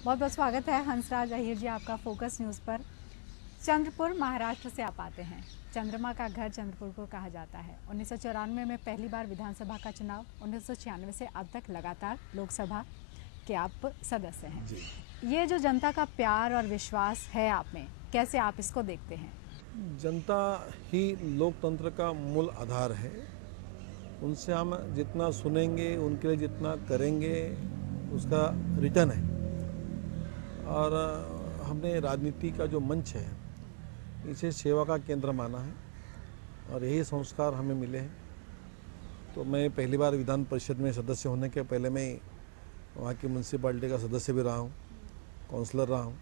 बहुत बहुत स्वागत है हंसराज अहीर जी आपका फोकस न्यूज़ पर। चंद्रपुर महाराष्ट्र से आप आते हैं। चंद्रमा का घर चंद्रपुर को कहा जाता है। 1994 में पहली बार विधानसभा का चुनाव, 1996 से अब तक लगातार लोकसभा के आप सदस्य हैं। ये जो जनता का प्यार और विश्वास है आप में, कैसे आप इसको देखते हैं? जनता ही लोकतंत्र का मूल आधार है। उनसे हम जितना सुनेंगे, उनके लिए जितना करेंगे, उसका रिटर्न है। और हमने राजनीति का जो मंच है, इसे सेवा का केंद्र माना है और यही संस्कार हमें मिले हैं। तो मैं पहली बार विधान परिषद में सदस्य होने के पहले मैं वहाँ की म्यूनसिपाल्टी का सदस्य भी रहा हूँ, काउंसलर रहा हूँ,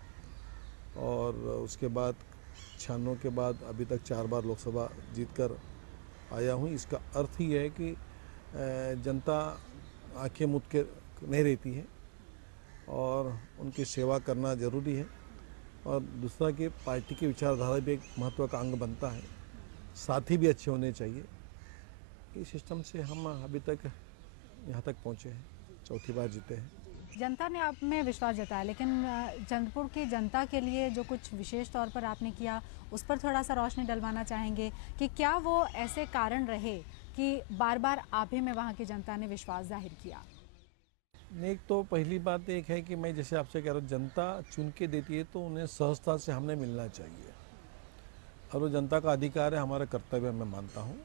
और उसके बाद 96 के बाद अभी तक 4 बार लोकसभा जीतकर आया हूँ। इसका अर्थ ही है कि जनता आंखें मूंद के नहीं रहती है और उनकी सेवा करना ज़रूरी है। और दूसरा कि पार्टी की विचारधारा भी एक महत्व का अंग बनता है, साथी भी अच्छे होने चाहिए। इस सिस्टम से हम अभी तक यहाँ तक पहुँचे हैं, चौथी बार जीते हैं। जनता ने आप में विश्वास जताया, लेकिन चंद्रपुर की जनता के लिए जो कुछ विशेष तौर पर आपने किया, उस पर थोड़ा सा रोशनी डलवाना चाहेंगे कि क्या वो ऐसे कारण रहे कि बार बार आप ही में वहाँ की जनता ने विश्वास जाहिर किया? एक तो पहली बात एक है कि मैं जैसे आपसे कह रहा हूँ, जनता चुन के देती है तो उन्हें सहजता से हमने मिलना चाहिए और वो जनता का अधिकार है, हमारा कर्तव्य मैं मानता हूँ।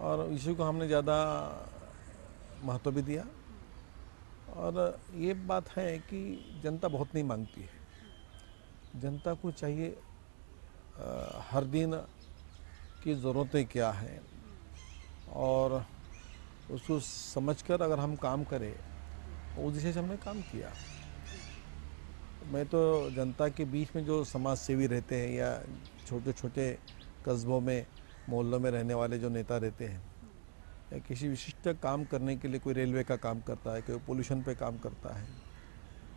और इसी को हमने ज़्यादा महत्व भी दिया। और ये बात है कि जनता बहुत नहीं मांगती है। जनता को चाहिए हर दिन की ज़रूरतें क्या हैं और उसको समझकर अगर हम काम करें, उस दिशा से हमने काम किया। मैं तो जनता के बीच में जो समाज सेवी रहते हैं या छोटे छोटे कस्बों में, मोहल्लों में रहने वाले जो नेता रहते हैं, या किसी विशिष्ट काम करने के लिए, कोई रेलवे का काम करता है, कोई पोल्यूशन पे काम करता है,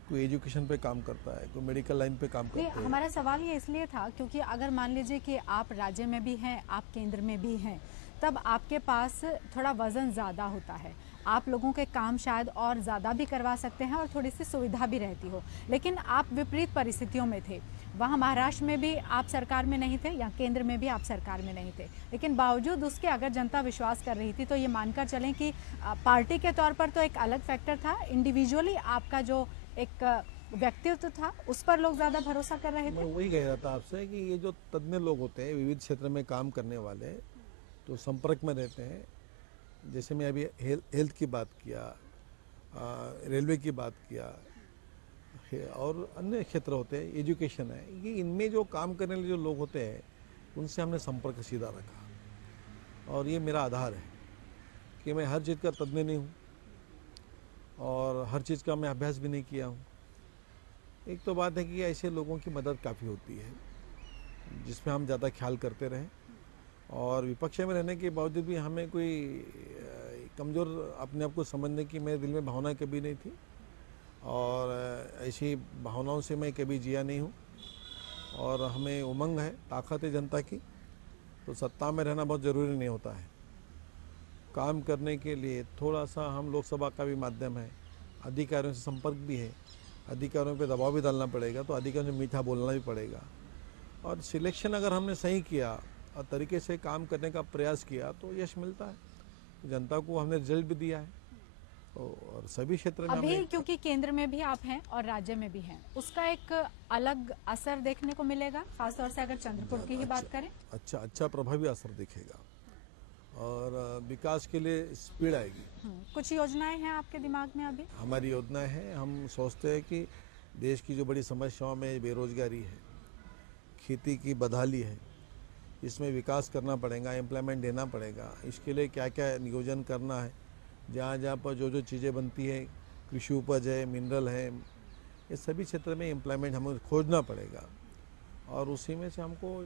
कोई एजुकेशन पे काम करता है, कोई मेडिकल लाइन पे काम करते हैं। हमारा सवाल ये इसलिए था क्योंकि अगर मान लीजिए कि आप राज्य में भी हैं, आप केंद्र में भी हैं, तब आपके पास थोड़ा वजन ज़्यादा होता है। आप लोगों के काम शायद और ज़्यादा भी करवा सकते हैं और थोड़ी सी सुविधा भी रहती हो, लेकिन आप विपरीत परिस्थितियों में थे। वहाँ महाराष्ट्र में भी आप सरकार में नहीं थे या केंद्र में भी आप सरकार में नहीं थे, लेकिन बावजूद उसके अगर जनता विश्वास कर रही थी तो ये मानकर चलें कि पार्टी के तौर पर तो एक अलग फैक्टर था, इंडिविजुअली आपका जो एक व्यक्तित्व था उस पर लोग ज्यादा भरोसा कर रहे थे। मैं वही कह रहा था आपसे कि ये जो तज्ञ लोग होते हैं, विविध क्षेत्र में काम करने वाले, तो संपर्क में रहते हैं। जैसे मैं अभी हेल्थ की बात किया, रेलवे की बात किया, और अन्य क्षेत्र होते हैं, एजुकेशन है, ये इनमें जो काम करने वाले जो लोग होते हैं, उनसे हमने संपर्क सीधा रखा। और ये मेरा आधार है कि मैं हर चीज़ का तज्ञ नहीं हूँ और हर चीज़ का मैं अभ्यास भी नहीं किया हूँ। एक तो बात है कि ऐसे लोगों की मदद काफ़ी होती है जिसमें हम ज़्यादा ख्याल करते रहें, और विपक्ष में रहने के बावजूद भी हमें कोई कमज़ोर अपने आप को समझने की मेरे दिल में भावना कभी नहीं थी, और ऐसी भावनाओं से मैं कभी जिया नहीं हूँ। और हमें उमंग है, ताकत है जनता की। तो सत्ता में रहना बहुत ज़रूरी नहीं होता है, काम करने के लिए थोड़ा सा हम लोकसभा का भी माध्यम है, अधिकारियों से संपर्क भी है, अधिकारियों पे दबाव भी डालना पड़ेगा, तो अधिकारियों से मीठा बोलना भी पड़ेगा। और सिलेक्शन अगर हमने सही किया और तरीके से काम करने का प्रयास किया तो यश मिलता है। जनता को हमने रिजल्ट भी दिया है और सभी क्षेत्र में अभी हमने, क्योंकि केंद्र में भी आप हैं और राज्य में भी हैं, उसका एक अलग असर देखने को मिलेगा, खासतौर से अगर चंद्रपुर की ही बात करें। अच्छा प्रभावी असर दिखेगा और विकास के लिए स्पीड आएगी। कुछ योजनाएं हैं आपके दिमाग में अभी? हमारी योजना है, हम सोचते हैं कि देश की जो बड़ी समस्याओं में बेरोजगारी है, खेती की बदहाली है, इसमें विकास करना पड़ेगा, एम्प्लॉयमेंट देना पड़ेगा। इसके लिए क्या क्या नियोजन करना है, जहाँ जहाँ पर जो जो चीज़ें बनती है, कृषि उपज है, मिनरल है, ये सभी क्षेत्र में एम्प्लॉयमेंट हमें खोजना पड़ेगा। और उसी में से हमको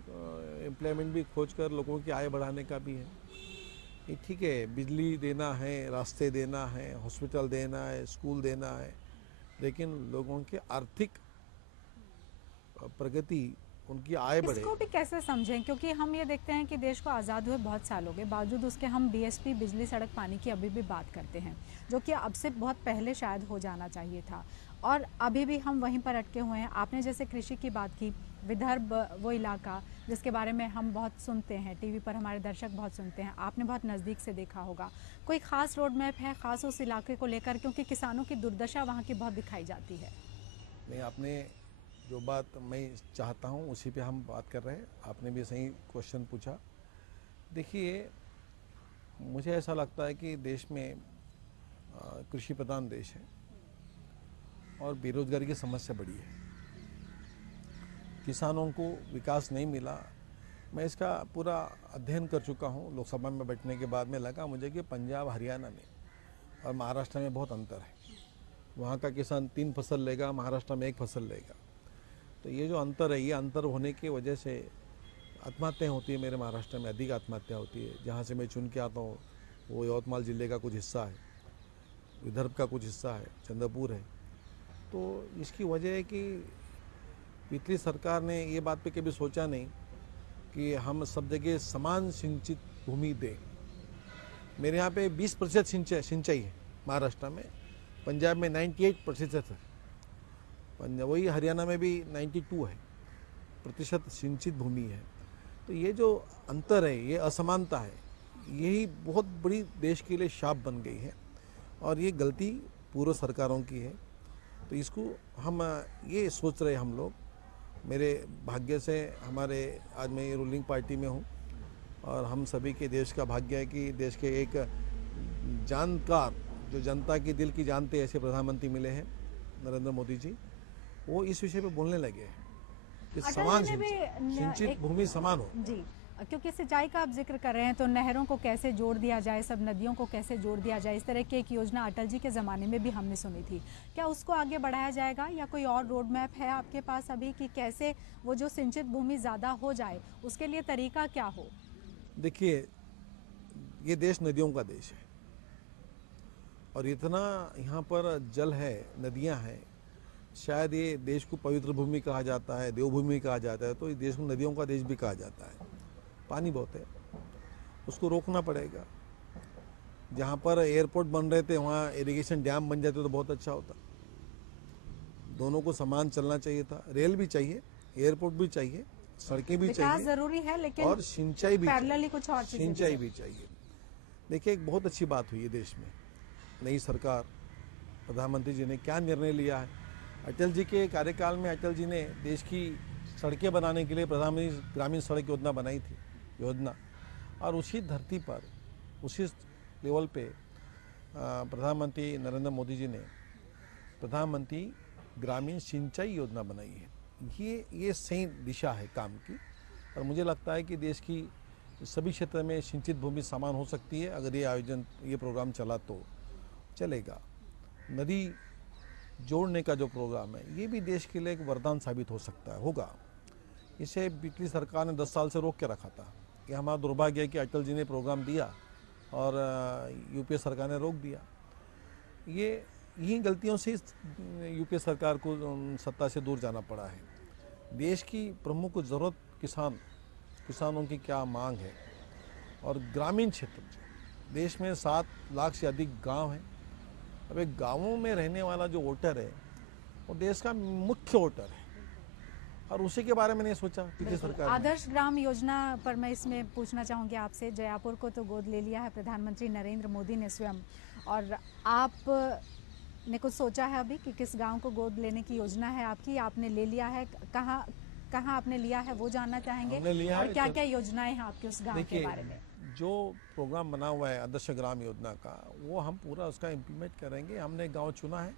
एम्प्लॉयमेंट भी खोज कर लोगों की आय बढ़ाने का भी है। ये ठीक है, बिजली देना है, रास्ते देना है, हॉस्पिटल देना है, स्कूल देना है, लेकिन लोगों की आर्थिक प्रगति, उनकी आय बढ़े। इसको भी कैसे समझें, क्योंकि हम ये देखते हैं कि देश को आज़ाद हुए बहुत साल हो गए, बावजूद उसके हम बीएसपी, बिजली, सड़क, पानी की अभी भी बात करते हैं, जो कि अब से बहुत पहले शायद हो जाना चाहिए था। और अभी भी हम वहीं पर अटके हुए हैं। आपने जैसे कृषि की बात की, विदर्भ वो इलाका जिसके बारे में हम बहुत सुनते हैं, टीवी पर हमारे दर्शक बहुत सुनते हैं, आपने बहुत नज़दीक से देखा होगा। कोई ख़ास रोड मैप है ख़ास उस इलाके को लेकर, क्योंकि किसानों की दुर्दशा वहाँ की बहुत दिखाई जाती है। नहीं, आपने जो बात मैं चाहता हूँ उसी पे हम बात कर रहे हैं। आपने भी सही क्वेश्चन पूछा। देखिए, मुझे ऐसा लगता है कि देश में कृषि प्रधान देश है और बेरोजगारी की समस्या बड़ी है। किसानों को विकास नहीं मिला। मैं इसका पूरा अध्ययन कर चुका हूँ लोकसभा में बैठने के बाद में। लगा मुझे कि पंजाब हरियाणा में और महाराष्ट्र में बहुत अंतर है। वहाँ का किसान 3 फसल लेगा, महाराष्ट्र में 1 फसल लेगा। तो ये जो अंतर है, ये अंतर होने की वजह से आत्महत्याएँ होती है। मेरे महाराष्ट्र में अधिक आत्महत्या होती है। जहाँ से मैं चुन के आता हूँ वो यवतमाल जिले का कुछ हिस्सा है, विदर्भ का कुछ हिस्सा है, चंद्रपुर है। तो इसकी वजह है कि पिछली सरकार ने ये बात पे कभी सोचा नहीं कि हम सब जगह समान सिंचित भूमि दें। मेरे यहाँ पे 20% सिंचाई है महाराष्ट्र में, पंजाब में 98% है, वही हरियाणा में भी 92% सिंचित भूमि है। तो ये जो अंतर है, ये असमानता है, यही बहुत बड़ी देश के लिए शाप बन गई है और ये गलती पूर्व सरकारों की है। तो इसको हम ये सोच रहे हम लोग, मेरे भाग्य से हमारे आज मैं रूलिंग पार्टी में हूँ और हम सभी के देश का भाग्य है कि देश के एक जानकार, जो जनता के दिल की जानते ऐसे प्रधानमंत्री मिले हैं, नरेंद्र मोदी जी। वो इस विषय पे बोलने लगे हैं कि समान सिंचित भूमि समान हो जी। क्योंकि सिंचाई का आप जिक्र कर रहे हैं, तो नहरों को कैसे जोड़ दिया जाए, सब नदियों को कैसे जोड़ दिया जाए, इस तरह की एक योजना अटल जी के ज़माने में भी हमने सुनी थी। क्या उसको आगे बढ़ाया जाएगा या कोई और रोड मैप है आपके पास अभी कि कैसे वो जो सिंचित भूमि ज़्यादा हो जाए, उसके लिए तरीका क्या हो? देखिए, ये देश नदियों का देश है और इतना यहाँ पर जल है, नदियाँ हैं। शायद ये देश को पवित्र भूमि कहा जाता है, देवभूमि कहा जाता है, तो इस देश को नदियों का देश भी कहा जाता है। पानी बहुत है, उसको रोकना पड़ेगा। जहाँ पर एयरपोर्ट बन रहे थे वहाँ इरिगेशन डैम बन जाते तो बहुत अच्छा होता। दोनों को समान चलना चाहिए था। रेल भी चाहिए, एयरपोर्ट भी चाहिए, सड़कें भी चाहिए, जरूरी है, लेकिन और सिंचाई भी चाहिए, कुछ और सिंचाई भी चाहिए। देखिए, एक बहुत अच्छी बात हुई है देश में। नई सरकार, प्रधानमंत्री जी ने क्या निर्णय लिया है। अटल जी के कार्यकाल में अटल जी ने देश की सड़कें बनाने के लिए प्रधानमंत्री ग्रामीण सड़क योजना बनाई थी, और उसी धरती पर, उसी लेवल पे प्रधानमंत्री नरेंद्र मोदी जी ने प्रधानमंत्री ग्रामीण सिंचाई योजना बनाई है। ये सही दिशा है काम की और मुझे लगता है कि देश की सभी क्षेत्र में सिंचित भूमि समान हो सकती है अगर ये प्रोग्राम चला तो चलेगा। नदी जोड़ने का जो प्रोग्राम है, ये भी देश के लिए एक वरदान साबित हो सकता है, होगा। इसे पिछली सरकार ने 10 साल से रोक के रखा था। ये हमारा दुर्भाग्य है कि अटल जी ने प्रोग्राम दिया और यूपीए सरकार ने रोक दिया। यही गलतियों से यूपीए सरकार को सत्ता से दूर जाना पड़ा है। देश की प्रमुख ज़रूरत किसानों की क्या मांग है, और ग्रामीण क्षेत्र, देश में 7 लाख से अधिक गांव हैं। अब एक गाँवों में रहने वाला जो वोटर है वो देश का मुख्य वोटर है और उसी के बारे में नहीं सोचा पिछली सरकार ने। आदर्श ग्राम योजना पर मैं इसमें पूछना चाहूँगी आपसे। जयपुर को तो गोद ले लिया है प्रधानमंत्री नरेंद्र मोदी ने स्वयं, और आप ने कुछ सोचा है अभी कि किस गांव को गोद लेने की योजना है आपकी? आपने ले लिया है, कहाँ आपने लिया है वो जानना चाहेंगे, और क्या क्या योजनाएं हैं आपकी उस गांव के बारे में? जो प्रोग्राम बना हुआ है आदर्श ग्राम योजना का, वो हम पूरा उसका इम्प्लीमेंट करेंगे। हमने गांव चुना है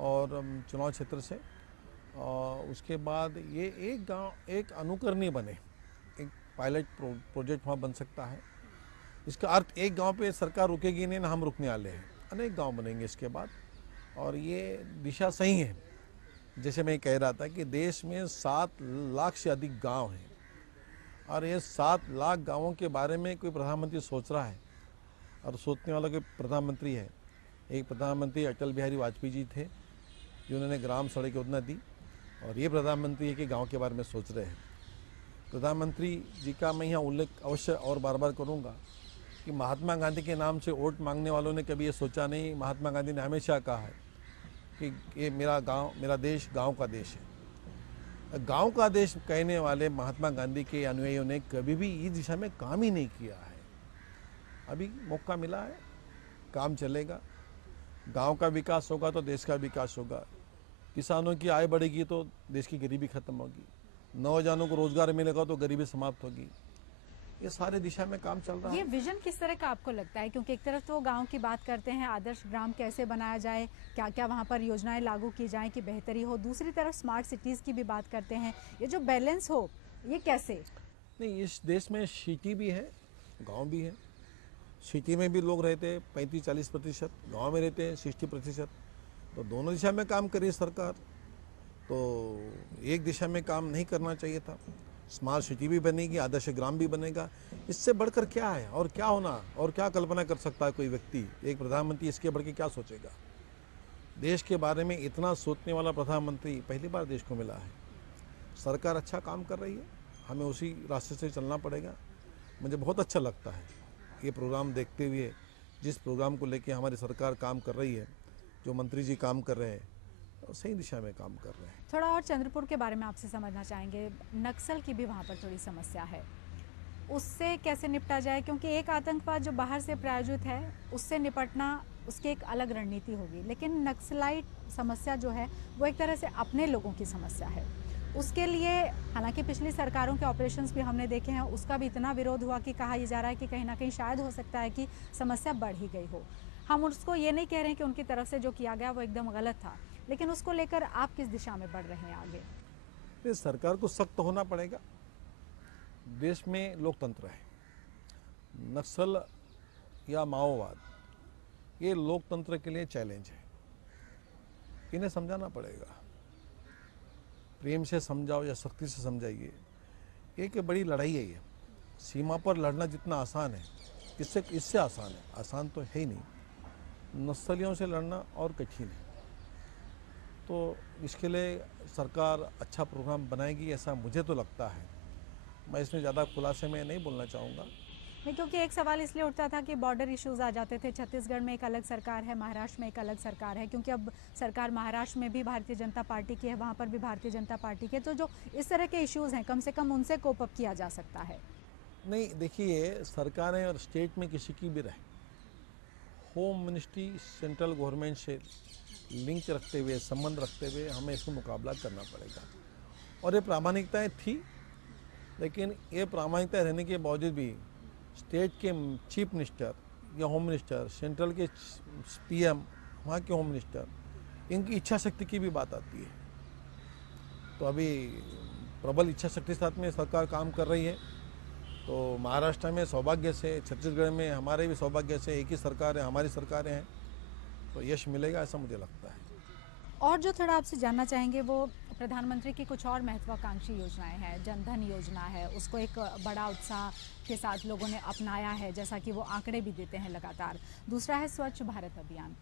और चुनाव क्षेत्र से, और उसके बाद ये एक गांव एक अनुकरणीय बने, एक पायलट प्रोजेक्ट वहाँ बन सकता है। इसका अर्थ एक गांव पे सरकार रुकेगी नहीं ना हम रुकने वाले हैं, अनेक गांव बनेंगे इसके बाद, और ये दिशा सही है। जैसे मैं कह रहा था कि देश में 7 लाख से अधिक गांव हैं और ये 7 लाख गांवों के बारे में कोई प्रधानमंत्री सोच रहा है, और सोचने वाला कोई प्रधानमंत्री है। एक प्रधानमंत्री अटल बिहारी वाजपेयी जी थे जिन्होंने ग्राम सड़क योजना दी, और ये प्रधानमंत्री है कि गांव के बारे में सोच रहे हैं। प्रधानमंत्री जी का मैं यहाँ उल्लेख अवश्य और बार बार करूँगा कि महात्मा गांधी के नाम से वोट मांगने वालों ने कभी ये सोचा नहीं। महात्मा गांधी ने हमेशा कहा है कि ये मेरा गांव, मेरा देश गांव का देश है। गांव का देश कहने वाले महात्मा गांधी के अनुयायियों ने कभी भी इस दिशा में काम ही नहीं किया है। अभी मौका मिला है, काम चलेगा। गांव का विकास होगा तो देश का विकास होगा। किसानों की आय बढ़ेगी तो देश की गरीबी खत्म होगी। नौजवानों को रोजगार मिलेगा तो गरीबी समाप्त होगी। ये सारे दिशा में काम चल रहा है। ये विजन किस तरह का आपको लगता है? क्योंकि एक तरफ तो गांव की बात करते हैं, आदर्श ग्राम कैसे बनाया जाए, क्या क्या वहां पर योजनाएं लागू की जाएं कि बेहतरी हो, दूसरी तरफ स्मार्ट सिटीज की भी बात करते हैं। ये जो बैलेंस हो, ये कैसे? नहीं, इस देश में सिटी भी है, गांव भी है। सिटी में भी लोग रहते हैं 35-40%, गाँव में रहते हैं 60%। तो दोनों दिशा में काम करिए सरकार। तो एक दिशा में काम नहीं करना चाहिए था। स्मार्ट सिटी भी बनेगी, आदर्श ग्राम भी बनेगा। इससे बढ़कर क्या है और क्या होना और क्या कल्पना कर सकता है कोई व्यक्ति? एक प्रधानमंत्री इसके बढ़ के क्या सोचेगा? देश के बारे में इतना सोचने वाला प्रधानमंत्री पहली बार देश को मिला है। सरकार अच्छा काम कर रही है, हमें उसी रास्ते से चलना पड़ेगा। मुझे बहुत अच्छा लगता है ये प्रोग्राम देखते हुए, जिस प्रोग्राम को लेके हमारी सरकार काम कर रही है, जो मंत्री जी काम कर रहे हैं, तो सही दिशा में काम कर रहे हैं। थोड़ा और चंद्रपुर के बारे में आपसे समझना चाहेंगे। नक्सल की भी वहाँ पर थोड़ी समस्या है, उससे कैसे निपटा जाए? क्योंकि एक आतंकवाद जो बाहर से प्रायोजित है, उससे निपटना उसकी एक अलग रणनीति होगी, लेकिन नक्सलाइट समस्या जो है वो एक तरह से अपने लोगों की समस्या है। उसके लिए हालांकि पिछली सरकारों के ऑपरेशंस भी हमने देखे हैं, उसका भी इतना विरोध हुआ कि कहा यह जा रहा है कि कहीं ना कहीं शायद हो सकता है कि समस्या बढ़ ही गई हो। हम उसको ये नहीं कह रहे हैं कि उनकी तरफ से जो किया गया वो एकदम गलत था, लेकिन उसको लेकर आप किस दिशा में बढ़ रहे हैं आगे? तो सरकार को सख्त होना पड़ेगा। देश में लोकतंत्र है। नक्सल या माओवाद ये लोकतंत्र के लिए चैलेंज है। इन्हें समझाना पड़ेगा। प्रेम से समझाओ या सख्ती से समझाइए, एक बड़ी लड़ाई है ये। सीमा पर लड़ना जितना आसान है, इससे आसान है, आसान तो है ही नहीं। नक्सलियों से लड़ना और कठिन है। तो इसके लिए सरकार अच्छा प्रोग्राम बनाएगी, ऐसा मुझे तो लगता है। मैं इसमें ज़्यादा खुलासे में नहीं बोलना चाहूँगा। नहीं, क्योंकि एक सवाल इसलिए उठता था कि बॉर्डर इश्यूज आ जाते थे। छत्तीसगढ़ में एक अलग सरकार है, महाराष्ट्र में एक अलग सरकार है, क्योंकि अब सरकार महाराष्ट्र में भी भारतीय जनता पार्टी की है, वहाँ पर भी भारतीय जनता पार्टी के। तो जो इस तरह के इश्यूज हैं, कम से कम उनसे कोप अप किया जा सकता है। नहीं, देखिए, सरकारें और स्टेट में किसी की भी रहे, होम मिनिस्ट्री सेंट्रल गवर्नमेंट से लिंक रखते हुए, संबंध रखते हुए हमें इसको मुकाबला करना पड़ेगा। और ये प्रामाणिकताएँ थी, लेकिन ये प्रामाणिकता रहने के बावजूद भी स्टेट के चीफ मिनिस्टर या होम मिनिस्टर, सेंट्रल के पीएम, वहाँ के होम मिनिस्टर, इनकी इच्छा शक्ति की भी बात आती है। तो अभी प्रबल इच्छा शक्ति के साथ में सरकार काम कर रही है। तो महाराष्ट्र में सौभाग्य से, छत्तीसगढ़ में हमारे भी सौभाग्य से एक ही सरकार है, हमारी सरकारें हैं, तो यश मिलेगा ऐसा मुझे लगता है। और जो थोड़ा आपसे जानना चाहेंगे वो प्रधानमंत्री की कुछ और महत्वाकांक्षी योजनाएं हैं। जनधन योजना है, उसको एक बड़ा उत्साह के साथ लोगों ने अपनाया है, जैसा कि वो आंकड़े भी देते हैं लगातार। दूसरा है स्वच्छ भारत अभियान।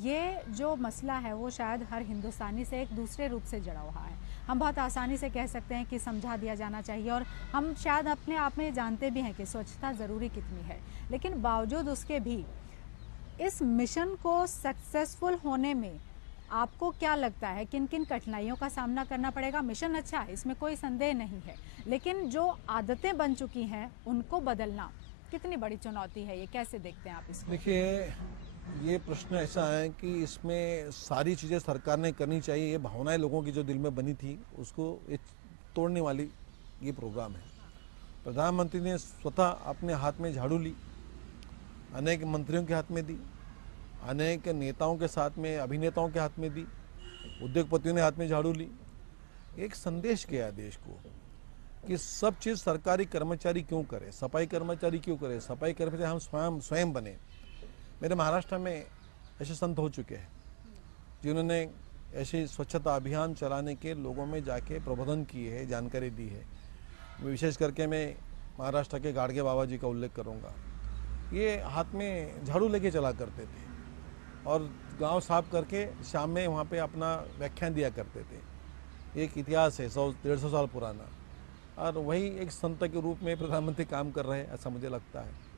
ये जो मसला है वो शायद हर हिंदुस्तानी से एक दूसरे रूप से जुड़ा हुआ है। हम बहुत आसानी से कह सकते हैं कि समझा दिया जाना चाहिए, और हम शायद अपने आप में जानते भी हैं कि स्वच्छता ज़रूरी कितनी है, लेकिन बावजूद उसके भी इस मिशन को सक्सेसफुल होने में आपको क्या लगता है किन किन कठिनाइयों का सामना करना पड़ेगा? मिशन अच्छा है, इसमें कोई संदेह नहीं है, लेकिन जो आदतें बन चुकी हैं उनको बदलना कितनी बड़ी चुनौती है? ये कैसे देखते हैं आप इसको? देखिए, ये प्रश्न ऐसा है कि इसमें सारी चीज़ें सरकार ने करनी चाहिए। ये भावनाएं लोगों की जो दिल में बनी थी उसको तोड़ने वाली ये प्रोग्राम है। प्रधानमंत्री ने स्वतः अपने हाथ में झाड़ू ली, अनेक मंत्रियों के हाथ में दी, अनेक नेताओं के साथ में, अभिनेताओं के हाथ में दी, उद्योगपतियों ने हाथ में झाड़ू ली। एक संदेश गया देश को कि सब चीज़ सरकारी कर्मचारी क्यों करे, सफाई कर्मचारी क्यों करे, सफाई कर्मचारी हम स्वयं बने। मेरे महाराष्ट्र में ऐसे संत हो चुके हैं जिन्होंने ऐसे स्वच्छता अभियान चलाने के लोगों में जाके प्रबोधन किए है, जानकारी दी है। विशेष करके मैं महाराष्ट्र के गाड़गे बाबा जी का उल्लेख करूँगा। ये हाथ में झाड़ू लेके चला करते थे और गांव साफ करके शाम में वहाँ पे अपना व्याख्यान दिया करते थे। एक इतिहास है 100-150 साल पुराना, और वही एक संत के रूप में प्रधानमंत्री काम कर रहे हैं, ऐसा मुझे लगता है।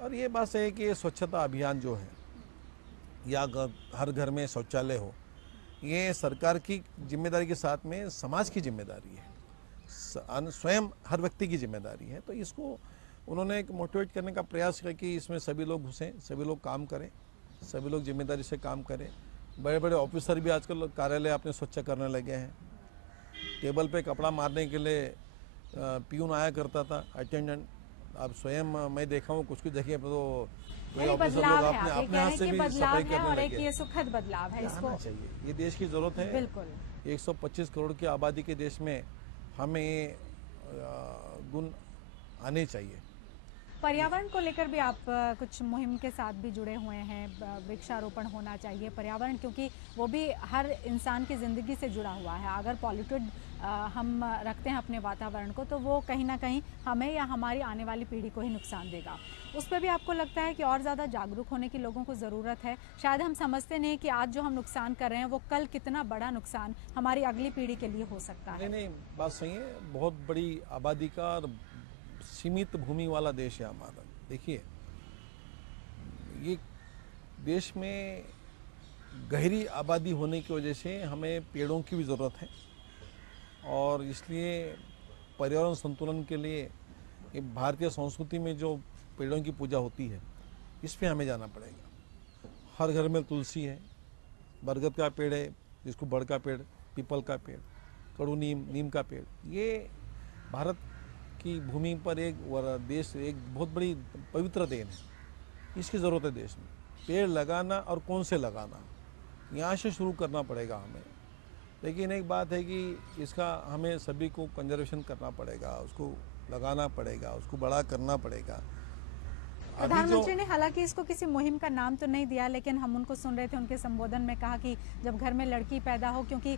और ये बात है कि ये स्वच्छता अभियान जो है, या हर घर में शौचालय हो, ये सरकार की जिम्मेदारी के साथ में समाज की जिम्मेदारी है, स्वयं हर व्यक्ति की जिम्मेदारी है। तो इसको उन्होंने एक मोटिवेट करने का प्रयास किया कि इसमें सभी लोग घुसें, सभी लोग काम करें, सभी लोग जिम्मेदारी से काम करें। बड़े बड़े ऑफिसर भी आजकल कार्यालय अपने स्वच्छ करने लगे हैं। टेबल पे कपड़ा मारने के लिए पियून आया करता था, अटेंडेंट। अब स्वयं मैं देखा हूँ कुछ जगह पर तो कोई ऑफिसर लोग अपने हाथ से भी सफाई करने लगे। ये सुखद बदलाव है, इसको चाहिए, ये देश की जरूरत है। बिल्कुल 125 करोड़ की आबादी के देश में हमें ये गुण आने चाहिए। पर्यावरण को लेकर भी आप कुछ मुहिम के साथ भी जुड़े हुए हैं। वृक्षारोपण होना चाहिए, पर्यावरण क्योंकि वो भी हर इंसान की ज़िंदगी से जुड़ा हुआ है। अगर पॉल्यूटेड हम रखते हैं अपने वातावरण को तो वो कहीं ना कहीं हमें या हमारी आने वाली पीढ़ी को ही नुकसान देगा। उस पर भी आपको लगता है कि और ज़्यादा जागरूक होने की लोगों को ज़रूरत है? शायद हम समझते नहीं कि आज जो हम नुकसान कर रहे हैं वो कल कितना बड़ा नुकसान हमारी अगली पीढ़ी के लिए हो सकता है। नहीं, बात सही है। बहुत बड़ी आबादी का और सीमित भूमि वाला देश है हमारा। देखिए, ये देश में गहरी आबादी होने की वजह से हमें पेड़ों की भी ज़रूरत है और इसलिए पर्यावरण संतुलन के लिए ये भारतीय संस्कृति में जो पेड़ों की पूजा होती है इस पे हमें जाना पड़ेगा। हर घर में तुलसी है, बरगद का पेड़ है, जिसको बड़ का पेड़, पीपल का पेड़, कड़ू नीम का पेड़। ये भारत की भूमि पर एक देश एक बहुत बड़ी पवित्र देन है। इसकी ज़रूरत है देश में। पेड़ लगाना और कौन से लगाना, यहाँ से शुरू करना पड़ेगा हमें। लेकिन एक बात है कि इसका हमें सभी को कंजर्वेशन करना पड़ेगा, उसको लगाना पड़ेगा, उसको बड़ा करना पड़ेगा। प्रधानमंत्री ने हालांकि इसको किसी मुहिम का नाम तो नहीं दिया, लेकिन हम उनको सुन रहे थे, उनके संबोधन में कहा कि जब घर में लड़की पैदा हो, क्योंकि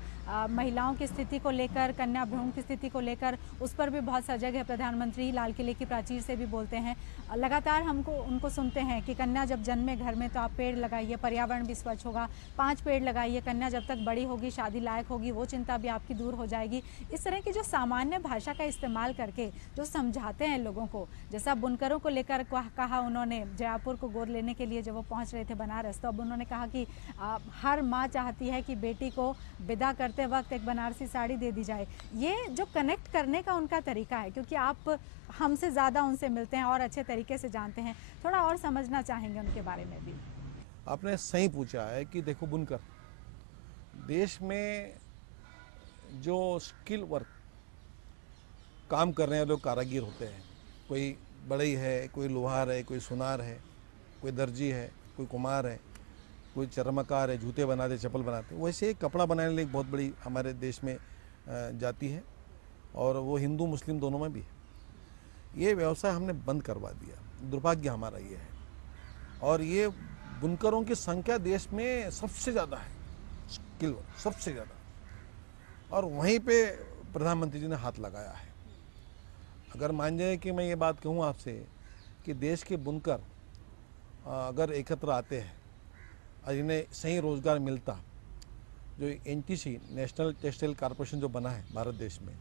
महिलाओं की स्थिति को लेकर, कन्या भ्रूण की स्थिति को लेकर उस पर भी बहुत सजग है प्रधानमंत्री। लाल किले की प्राचीर से भी बोलते हैं, लगातार हमको उनको सुनते हैं कि कन्या जब जन्मे घर में तो आप पेड़ लगाइए, पर्यावरण भी स्वच्छ होगा, 5 पेड़ लगाइए, कन्या जब तक बड़ी होगी, शादी लायक होगी, वो चिंता भी आपकी दूर हो जाएगी। इस तरह की जो सामान्य भाषा का इस्तेमाल करके जो समझाते हैं लोगों को, जैसा बुनकरों को लेकर कहा उन्होंने जयपुर को गोद लेने के लिए जब वो पहुंच रहे थे बनारस, तो अब उन्होंने कहा कि हर माँ चाहती है कि बेटी को विदा करते वक्त एक बनारसी साड़ी दे दी जाए। ये जो कनेक्ट करने का उनका तरीका है, क्योंकि आप हमसे ज़्यादा उनसे मिलते हैं और अच्छे तरीके से जानते हैं, थोड़ा और समझना चाहेंगे उनके बारे में भी। आपने सही पूछा है कि देखो, बुनकर देश में जो स्किल वर्क काम कर रहे हैं लोग, कारीगर होते हैं, कोई बढ़ई है, कोई लोहार है, कोई सुनार है, कोई दर्जी है, कोई कुम्हार है, कोई चर्मकार है, जूते बनाते, चप्पल बनाते। वैसे कपड़ा बनाने लिए बहुत बड़ी हमारे देश में जाती है और वो हिंदू मुस्लिम दोनों में भी है। ये व्यवसाय हमने बंद करवा दिया, दुर्भाग्य हमारा ये है। और ये बुनकरों की संख्या देश में सबसे ज़्यादा है, स्किल सबसे ज़्यादा, और वहीं पे प्रधानमंत्री जी ने हाथ लगाया है। अगर मान जाए कि मैं ये बात कहूँ आपसे कि देश के बुनकर अगर एकत्र आते हैं और इन्हें सही रोज़गार मिलता, जो एनटीसी नेशनल टेक्सटाइल कॉरपोरेशन जो बना है भारत देश में,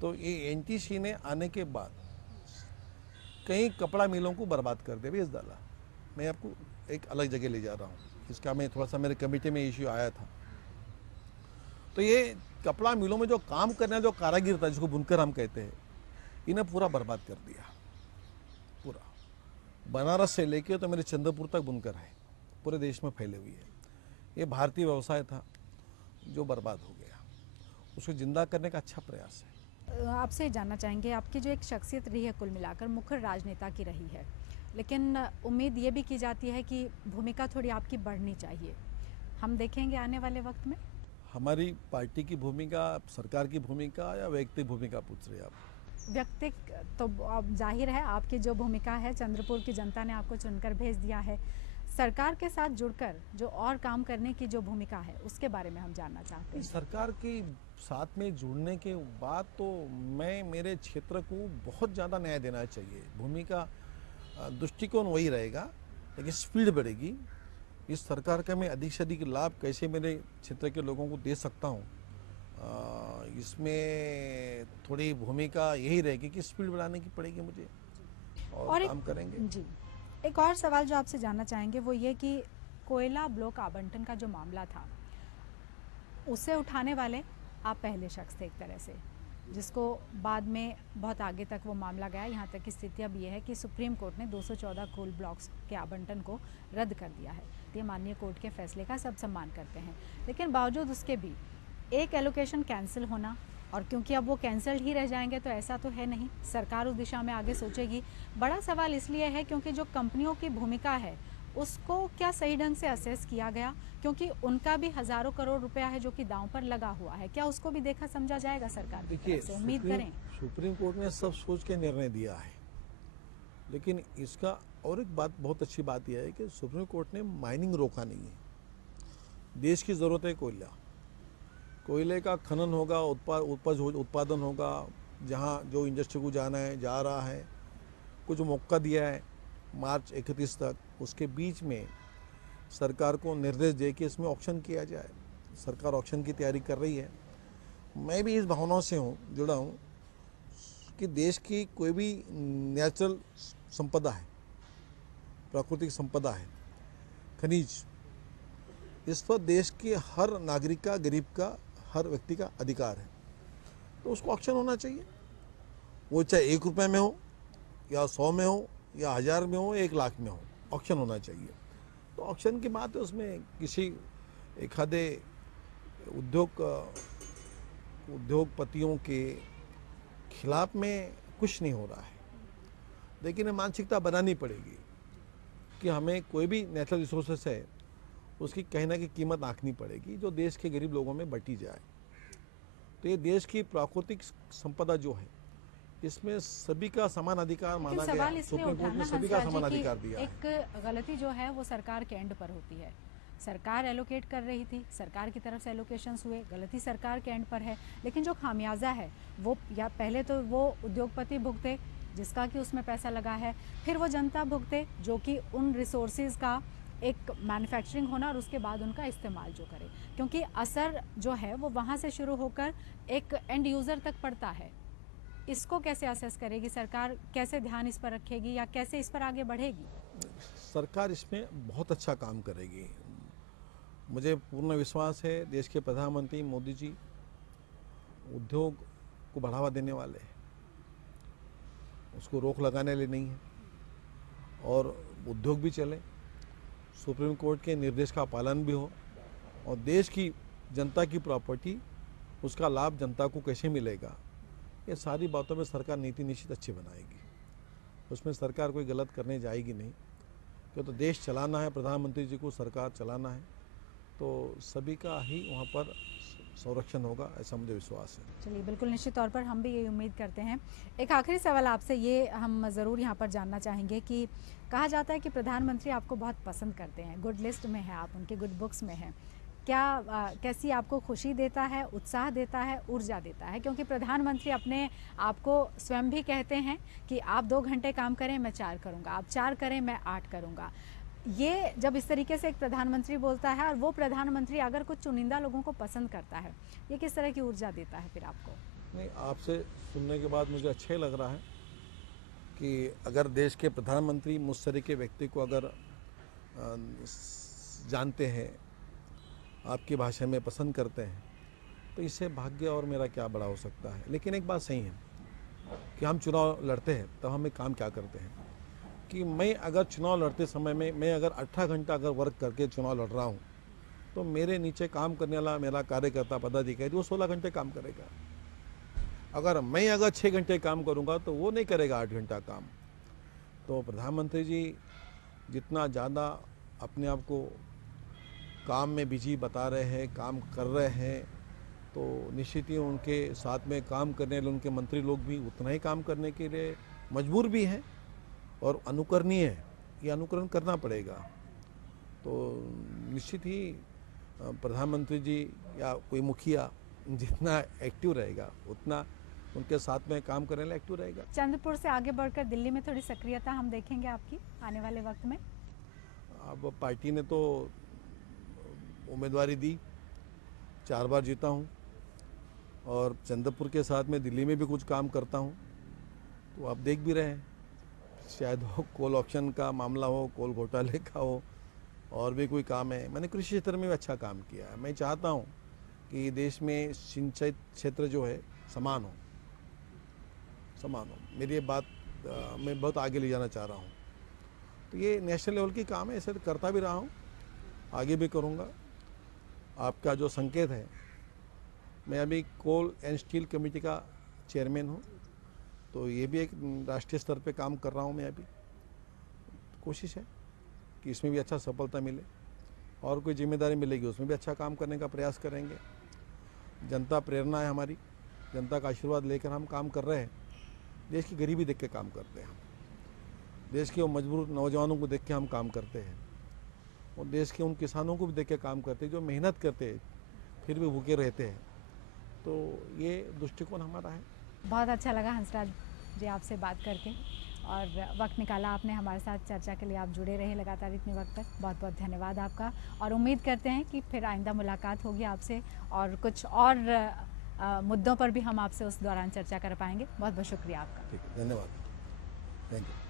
तो ये एनटीसी ने आने के बाद कई कपड़ा मिलों को बर्बाद कर दिया, बेच डाला। मैं आपको एक अलग जगह ले जा रहा हूँ, इसका मैं थोड़ा सा मेरे कमेटी में इश्यू आया था। तो ये कपड़ा मिलों में जो काम करने जो कारीगर था, जिसको बुनकर हम कहते हैं, इन्हें पूरा बर्बाद कर दिया। पूरा बनारस से लेके तो मेरे चंद्रपुर तक बुनकर है, पूरे देश में फैले हुई है। ये भारतीय व्यवसाय था जो बर्बाद हो गया, उसको जिंदा करने का अच्छा प्रयास है। आपसे जानना चाहेंगे, आपकी जो एक शख्सियत रही है कुल मिलाकर मुखर राजनेता की रही है, लेकिन उम्मीद ये भी की जाती है कि भूमिका थोड़ी आपकी बढ़नी चाहिए। हम देखेंगे आने वाले वक्त में हमारी पार्टी की भूमिका, सरकार की भूमिका या व्यक्ति भूमिका पूछ रहे हैं आप? व्यक्ति तो अब जाहिर है आपकी जो भूमिका है, चंद्रपुर की जनता ने आपको चुनकर भेज दिया है। सरकार के साथ जुड़कर जो और काम करने की जो भूमिका है, उसके बारे में हम जानना चाहते हैं। सरकार के साथ में जुड़ने के बाद तो मैं मेरे क्षेत्र को बहुत ज़्यादा न्याय देना चाहिए। भूमिका दृष्टिकोण वही रहेगा, लेकिन स्पीड बढ़ेगी। इस सरकार का मैं अधिक से अधिक लाभ कैसे मेरे क्षेत्र के लोगों को दे सकता हूँ, इसमें थोड़ी भूमिका यही रहेगी कि स्पीड बढ़ाने की पड़ेगी मुझे, और काम करेंगे। जी, एक और सवाल जो आपसे जानना चाहेंगे वो ये कि कोयला ब्लॉक आवंटन का जो मामला था, उसे उठाने वाले आप पहले शख्स थे एक तरह से, जिसको बाद में बहुत आगे तक वो मामला गया। यहाँ तक की स्थिति अब ये है कि सुप्रीम कोर्ट ने 214 कोल ब्लॉक्स के आवंटन को रद्द कर दिया है। ये माननीय कोर्ट के फैसले का सब सम्मान करते हैं, लेकिन बावजूद उसके भी एक एलोकेशन कैंसिल होना, और क्योंकि अब वो कैंसल्ड ही रह जाएंगे तो ऐसा तो है नहीं सरकार उस दिशा में आगे सोचेगी। बड़ा सवाल इसलिए है क्योंकि जो कंपनियों की भूमिका है उसको क्या सही ढंग से असेस किया गया, क्योंकि उनका भी हजारों करोड़ रुपया है जो कि दांव पर लगा हुआ है। क्या उसको भी देखा समझा जाएगा सरकार की तरफ से? उम्मीद करें। सुप्रीम कोर्ट ने सब सोच के निर्णय दिया है, लेकिन इसका और एक बात, बहुत अच्छी बात यह है कि सुप्रीम कोर्ट ने माइनिंग रोका नहीं है। देश की ज़रूरत है कोयले का खनन होगा, उत्पादन होगा, जहाँ जो इंडस्ट्री को जाना है जा रहा है। कुछ मौका दिया है मार्च 31 तक, उसके बीच में सरकार को निर्देश दे कि इसमें ऑक्शन किया जाए। सरकार ऑक्शन की तैयारी कर रही है। मैं भी इस भावनाओं से जुड़ा हूँ कि देश की कोई भी नेचुरल संपदा है, प्राकृतिक संपदा है, खनिज, इस पर देश के हर नागरिक का, गरीब का, हर व्यक्ति का अधिकार है। तो उसको ऑक्शन होना चाहिए, वो चाहे 1 रुपये में हो या 100 में हो या 1000 में हो, 1 लाख में हो, ऑक्शन होना चाहिए। तो ऑक्शन की बात है, उसमें किसी एक आधे उद्योगपतियों के खिलाफ में कुछ नहीं हो रहा है, लेकिन मानसिकता बनानी पड़ेगी कि हमें कोई भी नेचुरल रिसोर्सेस है उसकी कहीं ना कहीं कीमत आंकनी पड़ेगी जो देश के गरीब लोगों में बटी जाए। तो ये देश की प्राकृतिक संपदा जो है इसमें सभी का समान अधिकार माना गया। सुप्रीम कोर्ट ने सभी का समान अधिकार दिया। एक गलती जो है वो सरकार के एंड पर होती है। सरकार एलोकेट कर रही थी, सरकार की तरफ से एलोकेशंस हुए, गलती सरकार के एंड पर है। लेकिन जो खामियाजा है वो, या पहले तो वो उद्योगपति भुगते जिसका कि उसमें पैसा लगा है, फिर वो जनता भुगते जो कि उन रिसोर्सेज का एक मैन्युफैक्चरिंग होना और उसके बाद उनका इस्तेमाल जो करे, क्योंकि असर जो है वो वहाँ से शुरू होकर एक एंड यूज़र तक पड़ता है। इसको कैसे असेस करेगी सरकार, कैसे ध्यान इस पर रखेगी या कैसे इस पर आगे बढ़ेगी? सरकार इसमें बहुत अच्छा काम करेगी, मुझे पूर्ण विश्वास है। देश के प्रधानमंत्री मोदी जी उद्योग को बढ़ावा देने वाले हैं, उसको रोक लगाने लिए नहीं है, और उद्योग भी चले, सुप्रीम कोर्ट के निर्देश का पालन भी हो, और देश की जनता की प्रॉपर्टी, उसका लाभ जनता को कैसे मिलेगा, ये सारी बातों में सरकार नीति निश्चित अच्छी बनाएगी। उसमें सरकार कोई गलत करने जाएगी नहीं, क्यों तो देश चलाना है, प्रधानमंत्री जी को सरकार चलाना है, तो सभी का ही वहाँ पर संरक्षण होगा, ऐसा मुझे विश्वास है। चलिए, बिल्कुल निश्चित तौर पर हम भी ये उम्मीद करते हैं। एक आखिरी सवाल आपसे ये हम ज़रूर यहाँ पर जानना चाहेंगे कि कहा जाता है कि प्रधानमंत्री आपको बहुत पसंद करते हैं, गुड लिस्ट में है आप, उनके गुड बुक्स में हैं। क्या कैसी आपको खुशी देता है, उत्साह देता है, ऊर्जा देता है? क्योंकि प्रधानमंत्री अपने आप को स्वयं भी कहते हैं कि आप 2 घंटे काम करें मैं 4 करूँगा, आप 4 करें मैं 8 करूँगा। ये जब इस तरीके से एक प्रधानमंत्री बोलता है और वो प्रधानमंत्री अगर कुछ चुनिंदा लोगों को पसंद करता है, ये किस तरह की ऊर्जा देता है फिर आपको? नहीं, आपसे सुनने के बाद मुझे अच्छा लग रहा है कि अगर देश के प्रधानमंत्री मुझ तरह के व्यक्ति को अगर जानते हैं, आपकी भाषा में पसंद करते हैं, तो इससे भाग्य और मेरा क्या बड़ा हो सकता है। लेकिन एक बात सही है कि हम चुनाव लड़ते हैं तब हम एक काम क्या करते हैं कि मैं अगर चुनाव लड़ते समय में मैं अगर 18 घंटा अगर वर्क करके चुनाव लड़ रहा हूँ, तो मेरे नीचे काम करने वाला मेरा कार्यकर्ता पदाधिकारी वो 16 घंटे काम करेगा। अगर मैं 6 घंटे काम करूँगा तो वो नहीं करेगा 8 घंटा काम। तो प्रधानमंत्री जी जितना ज़्यादा अपने आप को काम में बिजी बता रहे हैं, काम कर रहे हैं, तो निश्चित ही उनके साथ में काम करने वाले उनके मंत्री लोग भी उतना ही काम करने के लिए मजबूर भी हैं और अनुकरणीय है, ये अनुकरण करना पड़ेगा। तो निश्चित ही प्रधानमंत्री जी या कोई मुखिया जितना एक्टिव रहेगा उतना उनके साथ में काम करने वाला एक्टिव रहेगा। चंद्रपुर से आगे बढ़कर दिल्ली में थोड़ी सक्रियता हम देखेंगे आपकी आने वाले वक्त में? अब पार्टी ने तो उम्मीदवारी दी, 4 बार जीता हूँ, और चंद्रपुर के साथ में दिल्ली में भी कुछ काम करता हूँ। तो आप देख भी रहे हैं, शायद वो कोल ऑप्शन का मामला हो, कोल घोटाले का हो, और भी कोई काम है। मैंने कृषि क्षेत्र में भी अच्छा काम किया है। मैं चाहता हूँ कि देश में सिंचाई क्षेत्र जो है समान हो। मेरी ये बात मैं बहुत आगे ले जाना चाह रहा हूँ। तो ये नेशनल लेवल की काम है, ऐसे तो करता भी रहा हूँ, आगे भी करूँगा। आपका जो संकेत है, मैं अभी कोल एंड स्टील कमेटी का चेयरमैन हूँ, तो ये भी एक राष्ट्रीय स्तर पे काम कर रहा हूँ मैं अभी। कोशिश है कि इसमें भी अच्छा सफलता मिले, और कोई जिम्मेदारी मिलेगी उसमें भी अच्छा काम करने का प्रयास करेंगे। जनता प्रेरणा है हमारी, जनता का आशीर्वाद लेकर हम काम कर रहे हैं। देश की गरीबी देख के काम करते हैं हम, देश के वो मजबूर नौजवानों को देख के हम काम करते हैं, और देश के उन किसानों को भी देख के काम करते हैं जो मेहनत करते हैं फिर भी भूखे रहते हैं। तो ये दृष्टिकोण हमारा है। बहुत अच्छा लगा हंसराज जी आपसे बात करके, और वक्त निकाला आपने हमारे साथ चर्चा के लिए। आप जुड़े रहे लगातार इतने वक्त तक, बहुत बहुत धन्यवाद आपका। और उम्मीद करते हैं कि फिर आइंदा मुलाकात होगी आपसे, और कुछ और मुद्दों पर भी हम आपसे उस दौरान चर्चा कर पाएंगे। बहुत बहुत शुक्रिया आपका। ठीक है, धन्यवाद, थैंक यू।